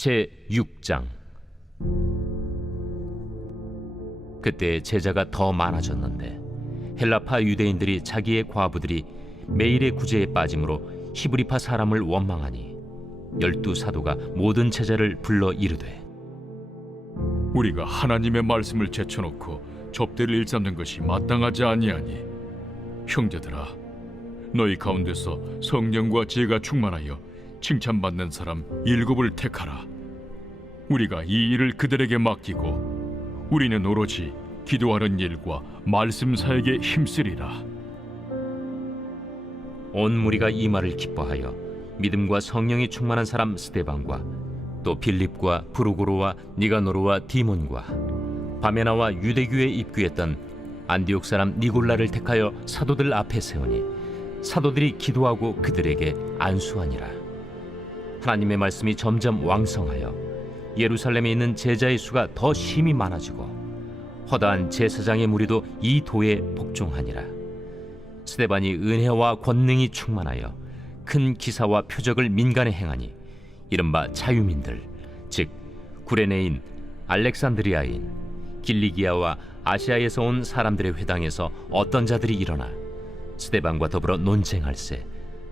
제6장. 그때 제자가 더 많아졌는데 헬라파 유대인들이 자기의 과부들이 매일의 구제에 빠짐으로 히브리파 사람을 원망하니 12사도가 모든 제자를 불러 이르되, 우리가 하나님의 말씀을 제쳐놓고 접대를 일삼는 것이 마땅하지 아니하니, 형제들아, 너희 가운데서 성령과 지혜가 충만하여 칭찬받는 사람 7을 택하라. 우리가 이 일을 그들에게 맡기고 우리는 오로지 기도하는 일과 말씀 사역에 힘쓰리라. 온 무리가 이 말을 기뻐하여 믿음과 성령이 충만한 사람 스데반과 또 빌립과 브루고로와 니가노르와 디몬과 바메나와 유대교에 입교했던 안디옥 사람 니골라를 택하여 사도들 앞에 세우니 사도들이 기도하고 그들에게 안수하니라. 하나님의 말씀이 점점 왕성하여 예루살렘에 있는 제자의 수가 더 심히 많아지고 허다한 제사장의 무리도 이 도에 복종하니라. 스데반이 은혜와 권능이 충만하여 큰 기사와 표적을 민간에 행하니 이른바 자유민들, 즉 구레네인, 알렉산드리아인, 길리기아와 아시아에서 온 사람들의 회당에서 어떤 자들이 일어나 스데반과 더불어 논쟁할세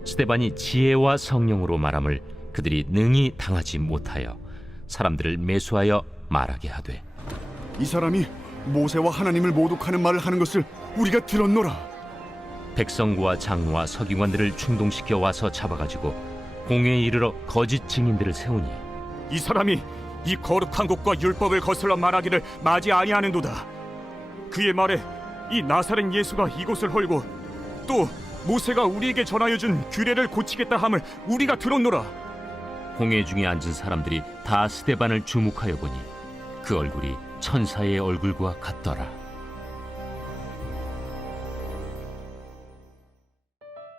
스데반이 지혜와 성령으로 말함을 그들이 능히 당하지 못하여 사람들을 매수하여 말하게 하되, 이 사람이 모세와 하나님을 모독하는 말을 하는 것을 우리가 들었노라. 백성과 장로와 서기관들을 충동시켜 와서 잡아가지고 공회에 이르러 거짓 증인들을 세우니, 이 사람이 이 거룩한 곳과 율법을 거슬러 말하기를 마지 아니하는도다. 그의 말에 이 나사렛 예수가 이곳을 헐고 또 모세가 우리에게 전하여 준 규례를 고치겠다 함을 우리가 들었노라. 공회 중에 앉은 사람들이 다 스데반을 주목하여 보니 그 얼굴이 천사의 얼굴과 같더라.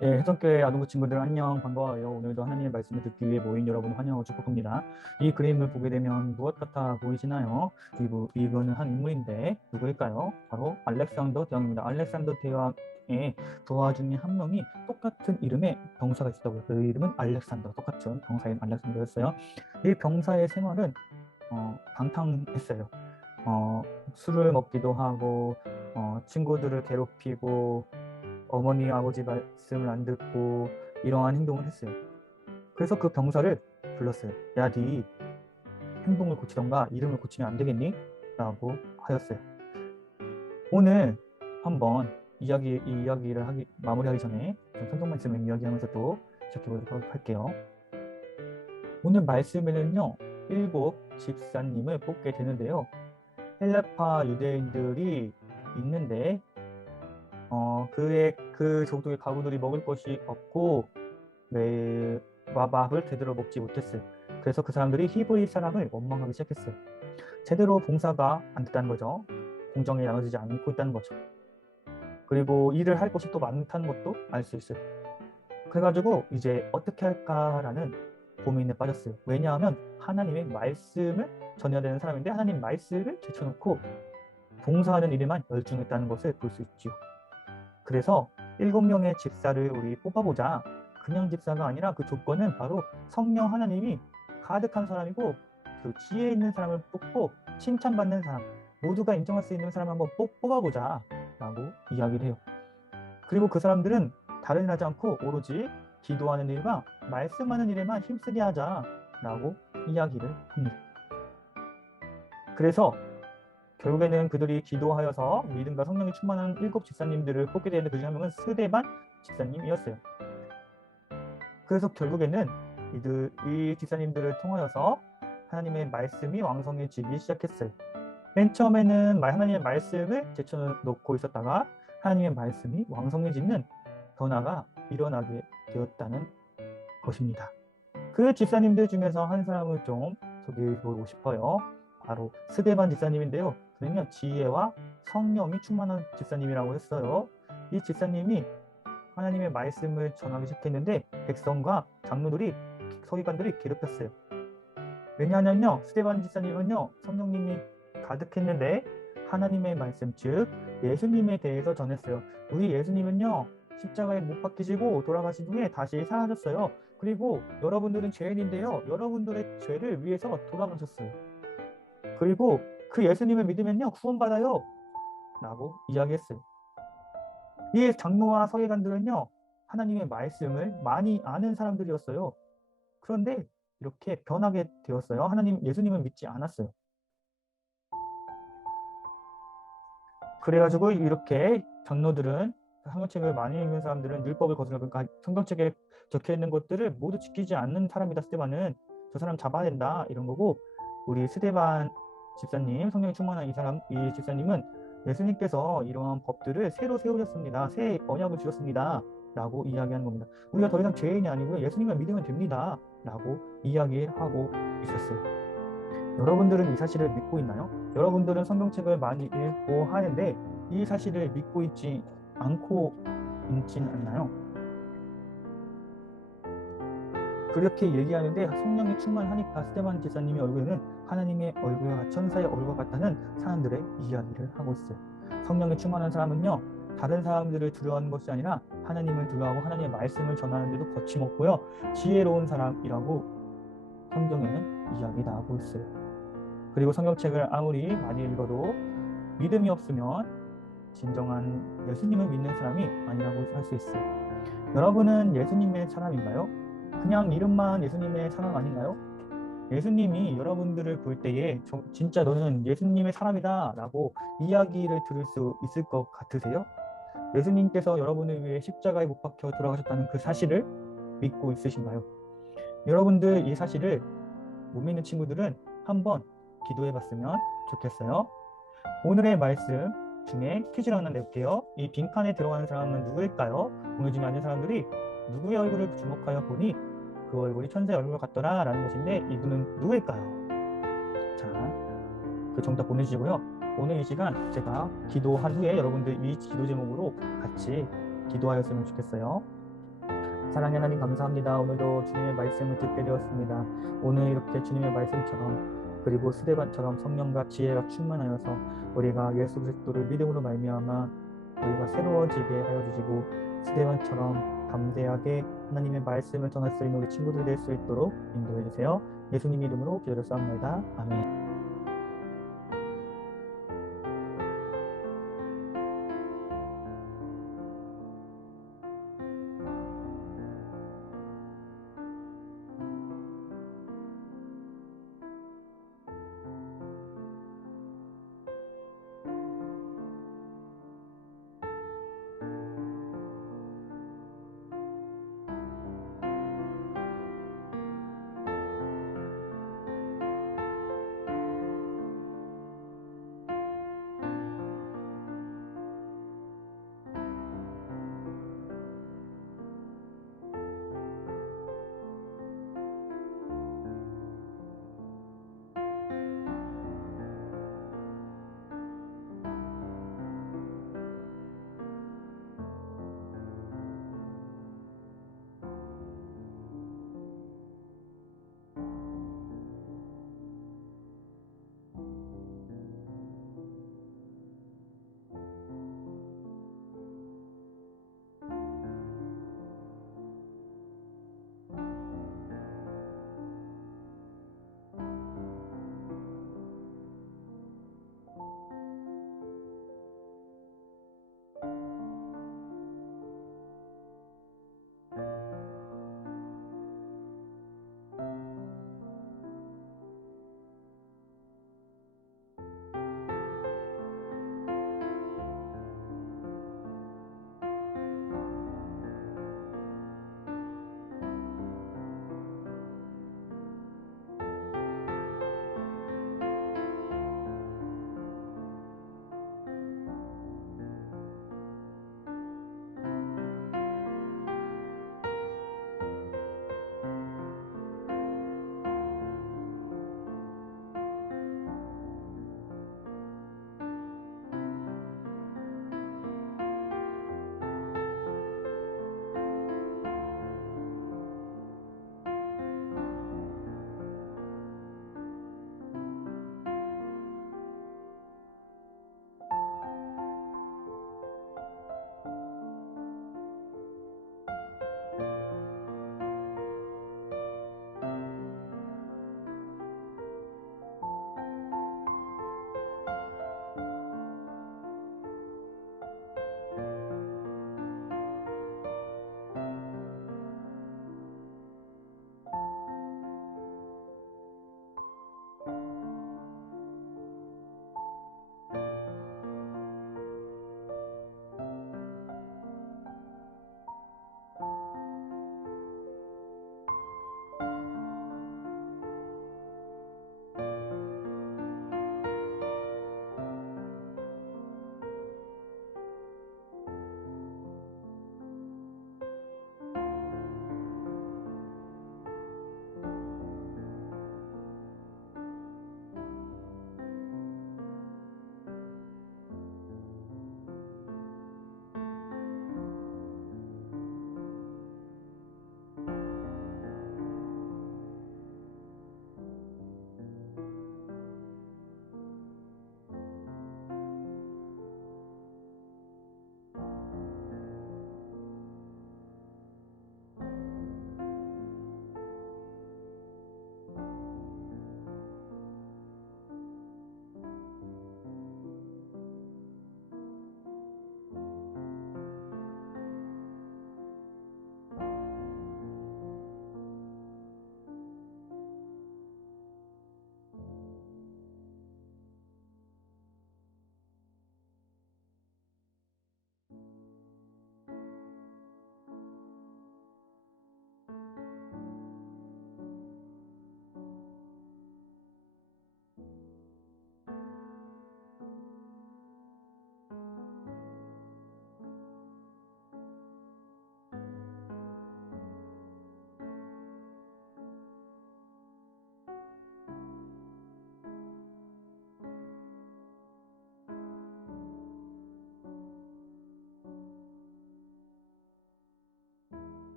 해성교회 아동부 친구들 안녕, 반가워요. 오늘도 하나님의 말씀을 듣기 위해 모인 여러분 환영하고 축복합니다. 이 그림을 보게 되면 무엇 같아 보이시나요? 이거는 한 인물인데 누구일까요? 바로 알렉산더 대왕입니다. 알렉산더 대왕의 부하 중에 한 명이 똑같은 이름의 병사가 있었다고요. 그 이름은 알렉산더, 똑같은 병사인 알렉산더였어요. 이 병사의 생활은 방탕했어요. 술을 먹기도 하고 친구들을 괴롭히고 어머니 아버지 말씀을 안 듣고 이러한 행동을 했어요. 그래서 그 병사를 불렀어요. 야, 네 행동을 고치던가 이름을 고치면 안 되겠니? 라고 하였어요. 오늘 한번 이 이야기를 마무리하기 전에 좀 성경 말씀을 이야기하면서 또 시작해보도록 할게요. 오늘 말씀에는요 7 집사님을 뽑게 되는데요. 헬라파 유대인들이 있는데 그 족속의 가구들이 먹을 것이 없고 밥을 제대로 먹지 못했어요. 그래서 그 사람들이 히브리 사람을 원망하기 시작했어요. 제대로 봉사가 안 됐다는 거죠. 공정이 나눠지지 않고 있다는 거죠. 그리고 일을 할 것이 또 많다는 것도 알 수 있어요. 그래가지고 이제 어떻게 할까라는 고민에 빠졌어요. 왜냐하면 하나님의 말씀을 전해야 되는 사람인데 하나님 말씀을 제쳐놓고 봉사하는 일에만 열중했다는 것을 볼 수 있죠. 그래서 7명의 집사를 우리 뽑아보자. 그냥 집사가 아니라 그 조건은 바로 성령 하나님이 가득한 사람이고 그 지혜 있는 사람을 뽑고 칭찬받는 사람, 모두가 인정할 수 있는 사람 한번 뽑아보자 라고 이야기를 해요. 그리고 그 사람들은 다른 일 하지 않고 오로지 기도하는 일과 말씀하는 일에만 힘쓰게 하자 라고 이야기를 합니다. 그래서 결국에는 그들이 기도하여서 믿음과 성령이 충만한 7 집사님들을 뽑게 되는데 그 중에 한 명은 스데반 집사님이었어요. 그래서 결국에는 이 집사님들을 통하여서 하나님의 말씀이 왕성해지기 시작했어요. 맨 처음에는 하나님의 말씀을 제쳐놓고 있었다가 하나님의 말씀이 왕성해지는 변화가 일어나게 되었다는 것입니다. 그 집사님들 중에서 한 사람을 좀 소개해보고 싶어요. 바로 스데반 집사님인데요. 그러면 지혜와 성령이 충만한 집사님이라고 했어요. 이 집사님이 하나님의 말씀을 전하기 시작했는데 백성과 장로들이, 서기관들이 괴롭혔어요. 왜냐하면요, 스데반 집사님은요 성령님이 가득했는데 하나님의 말씀, 즉 예수님에 대해서 전했어요. 우리 예수님은요 십자가에 못 박히시고 돌아가신 후에 다시 사라졌어요. 그리고 여러분들은 죄인인데요. 여러분들의 죄를 위해서 돌아가셨어요. 그리고 그 예수님을 믿으면요, 구원받아요. 라고 이야기했어요. 이 장로와 서기관들은요, 하나님의 말씀을 많이 아는 사람들이었어요. 그런데 이렇게 변하게 되었어요. 예수님을 믿지 않았어요. 그래가지고 이렇게 장로들은, 성경책을 많이 읽는 사람들은 율법을 거스르고, 그러니까 성경책에 적혀 있는 것들을 모두 지키지 않는 사람이다. 스데반은 저 사람 잡아야 된다 이런 거고, 우리 스데반 집사님, 성령이 충만한 이 집사님은 예수님께서 이러한 법들을 새로 세우셨습니다. 새 언약을 주셨습니다. 라고 이야기하는 겁니다. 우리가 더 이상 죄인이 아니고요, 예수님을 믿으면 됩니다. 라고 이야기하고 있었어요. 여러분들은 이 사실을 믿고 있나요? 여러분들은 성경책을 많이 읽고 하는데 이 사실을 믿고 있지 않고 있진 않나요? 그렇게 얘기하는데 성령이 충만하니까 스데반 집사님의 얼굴에는 하나님의 얼굴과 같이, 천사의 얼굴과 같다는 사람들의 이야기를 하고 있어요. 성령이 충만한 사람은요, 다른 사람들을 두려워하는 것이 아니라 하나님을 두려워하고 하나님의 말씀을 전하는 데도 거침없고요, 지혜로운 사람이라고 성경에는 이야기 나오고 있어요. 그리고 성경책을 아무리 많이 읽어도 믿음이 없으면 진정한 예수님을 믿는 사람이 아니라고 할 수 있어요. 여러분은 예수님의 사람인가요? 그냥 이름만 예수님의 사람 아닌가요? 예수님이 여러분들을 볼 때에 진짜 너는 예수님의 사람이다 라고 이야기를 들을 수 있을 것 같으세요? 예수님께서 여러분을 위해 십자가에 못 박혀 돌아가셨다는 그 사실을 믿고 있으신가요? 여러분들 이 사실을 못 믿는 친구들은 한번 기도해 봤으면 좋겠어요. 오늘의 말씀 중에 퀴즈를 하나 내볼게요. 이 빈칸에 들어가는 사람은 누구일까요? 오늘 중에 앉은 사람들이 누구의 얼굴을 주목하여 보니 그 얼굴이 천사의 얼굴 같더라 라는 것인데, 이분은 누구일까요? 자, 그 정답 보내주시고요. 오늘 이 시간 제가 기도한 후에 여러분들 이 기도 제목으로 같이 기도하였으면 좋겠어요. 사랑의 하나님, 감사합니다. 오늘도 주님의 말씀을 듣게 되었습니다. 오늘 이렇게 주님의 말씀처럼, 그리고 스데반처럼 성령과 지혜가 충만하여서 우리가 예수 그리스도를 믿음으로 말미암아 우리가 새로워지게 하여 주시고, 스데반처럼 담대하게 하나님의 말씀을 전할 수 있는 우리 친구들 될 수 있도록 인도해 주세요. 예수님 이름으로 기도를 쌉니다. 아멘.